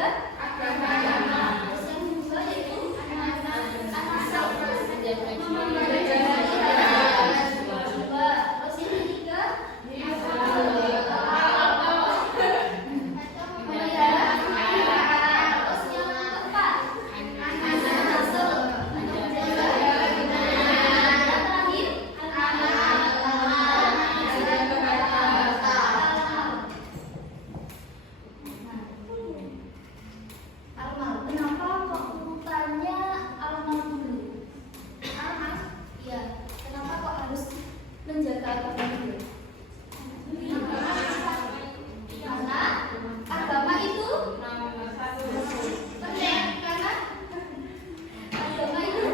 ketiga agama. Terus yang kedua yaitu anasal. Menjaga agama dulu. Karena agama itu penting. Karena agama itu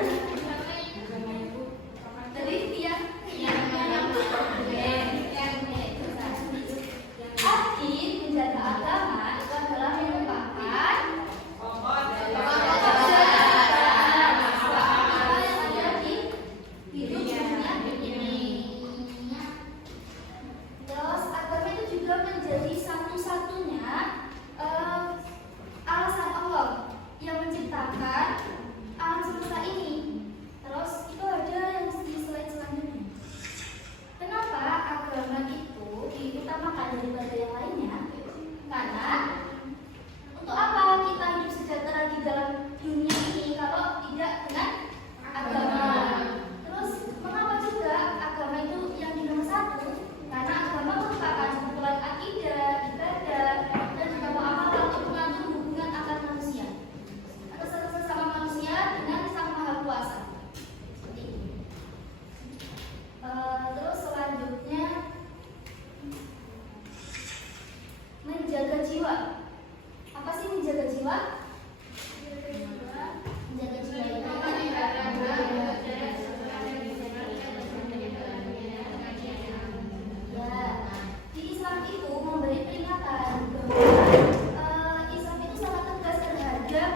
dari tiang arti menjaga agama itu adalah merupakan menjadi satu-satunya alasan Allah yang menciptakan alam semesta ini. Terus itu ada yang di slide selanjutnya. Kenapa agama itu diutamakan daripada yang lainnya? Karena untuk apa kita hidup sejahtera di dalam dunia ini kalau tidak dengan agama? Terus mengapa juga agama itu yang di nomor satu? Karena agama merupakan kumpulan akidah, ibadah, dan juga muamalah untuk mengatur hubungan antar manusia atau sesama manusia dengan Sang Maha Kuasa. Seperti ini. Terus selanjutnya menjaga jiwa. Apa sih menjaga jiwa? Menjaga jiwa itu di Islam itu memberi peringatan bahwa Islam itu sangat tegas terhadap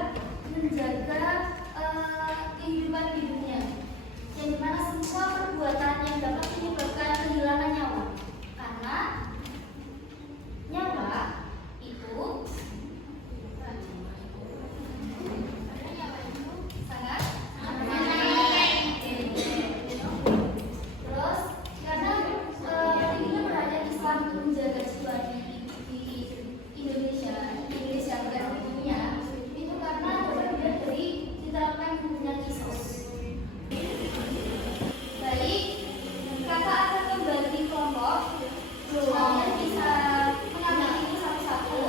menjaga kehidupan di dunia, yang dimana semua perbuatan yang dapat menyebabkan kehilangan nyawa, karena nyawa itu sangat terus karena tingginya perhatian Islam untuk menjaga jiwa di Indonesia bukan di dunia itu karena bagian dari diterapkan hukumnya kisos. Baik, kakak akan membagi kelompok. Kalian bisa mengambil ini satu-satu.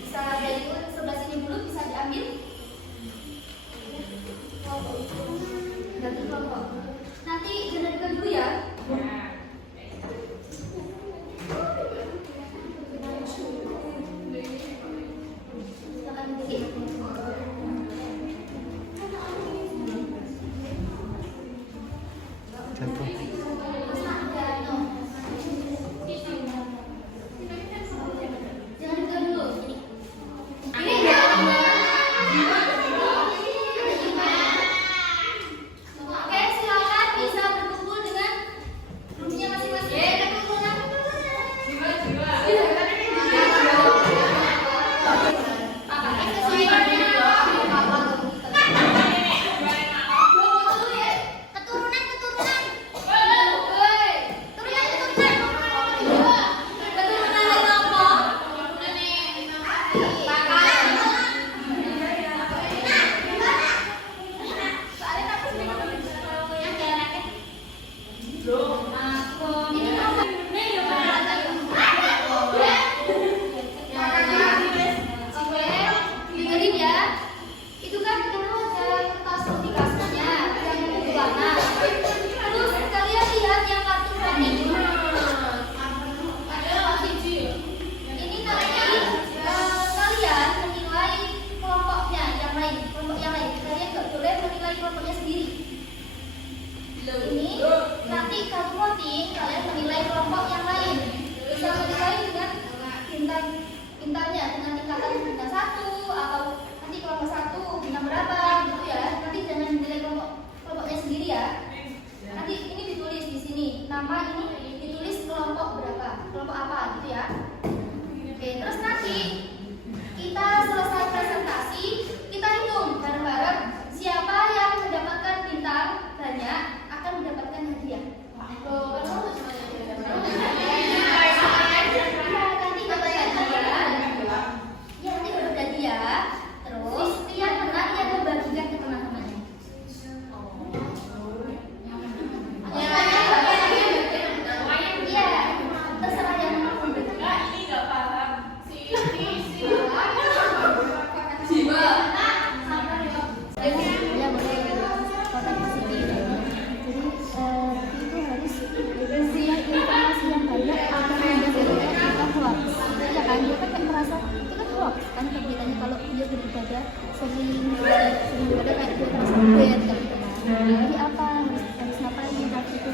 Bisa dari sebelah sini dulu, bisa diambil. Bagi kelompok. Nanti dengarkan dulu ya. Silakan dikit. Oke, silakan. kan dia kan kayak merasa itu kan hoax kan beritanya kalau dia beribadah sering beribadah kayak dia merasa bad kan gitu kan. Jadi apa harus ngapain waktu itu?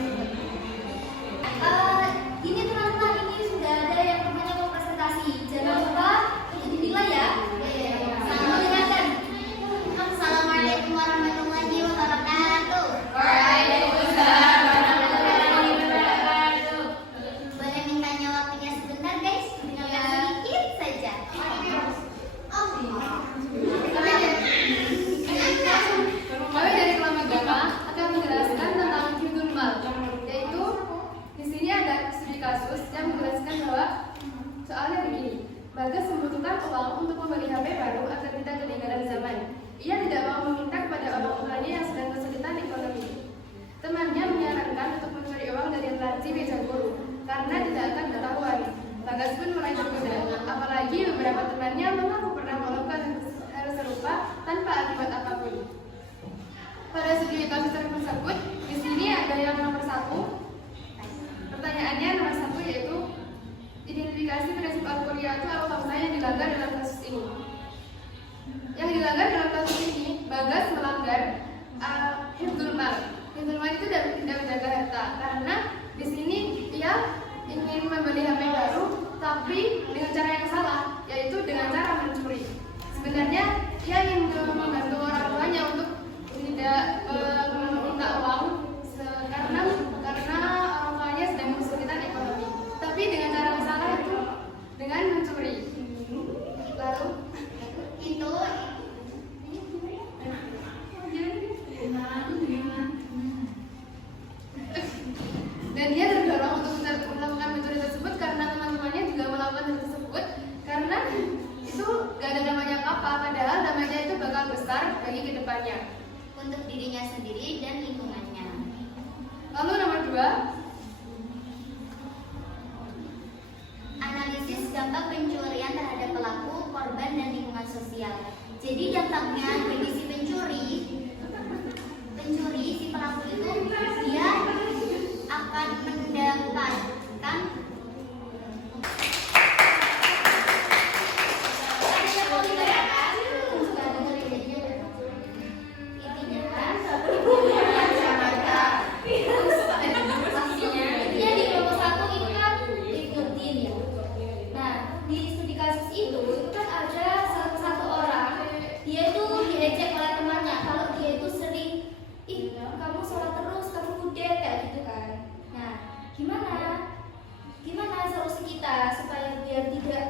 Ini teman-teman, ini sudah ada yang namanya mau presentasi. Jangan lupa untuk dinilai ya. Salam mendengarkan. Assalamualaikum warahmatullahi wabarakatuh. Waalaikumsalam warahmatullahi wabarakatuh. Boleh mintanya waktunya sebentar guys? Tinggal sedikit saja. Kami dari Kelamagama akan menjelaskan tentang hibdul mal, yaitu di sini ada studi kasus yang menjelaskan bahwa soalnya begini. Bagas membutuhkan uang untuk membeli HP baru agar tidak ketinggalan zaman. Ia tidak mau meminta kepada orang tuanya yang sedang kesulitan ekonomi. Temannya menyarankan untuk mencari uang dari laci meja guru karena tidak akan ketahuan. Bagas pun mulai tergoda, apalagi beberapa temannya mengaku pernah melakukan hal serupa tanpa akibat apapun. Pada studi kasus tersebut, di sini ada yang nomor 1. Pertanyaannya nomor 1 yaitu identifikasi prinsip al-Qur'iyatu al-Khamsah yang dilanggar dalam kasus ini. Yang dilanggar dalam kasus ini, Bagas melanggar hifdzul mal. Hifdzul mal itu tidak menjaga harta karena di sini ia ingin membeli HP baru tapi dengan cara yang salah, yaitu dengan cara mencuri. Sebenarnya ia ingin membantu orang tuanya untuk tidak meminta uang karena orang tuanya sedang kesulitan ekonomi. Tapi dengan cara yang salah itu dengan mencuri. Lalu Itu dan dia terdorong untuk melakukan mencuri tersebut karena teman-temannya juga melakukan hal tersebut karena itu gak ada namanya apa-apa, padahal namanya itu bakal besar bagi kedepannya. untuk dirinya sendiri dan lingkungannya. Lalu nomor 2, Analisis dampak pencurian terhadap pelaku, korban, dan lingkungan sosial. Jadi dampaknya bagi si pencuri si pelaku itu dia akan mendapatkan gimana solusi kita supaya biar tidak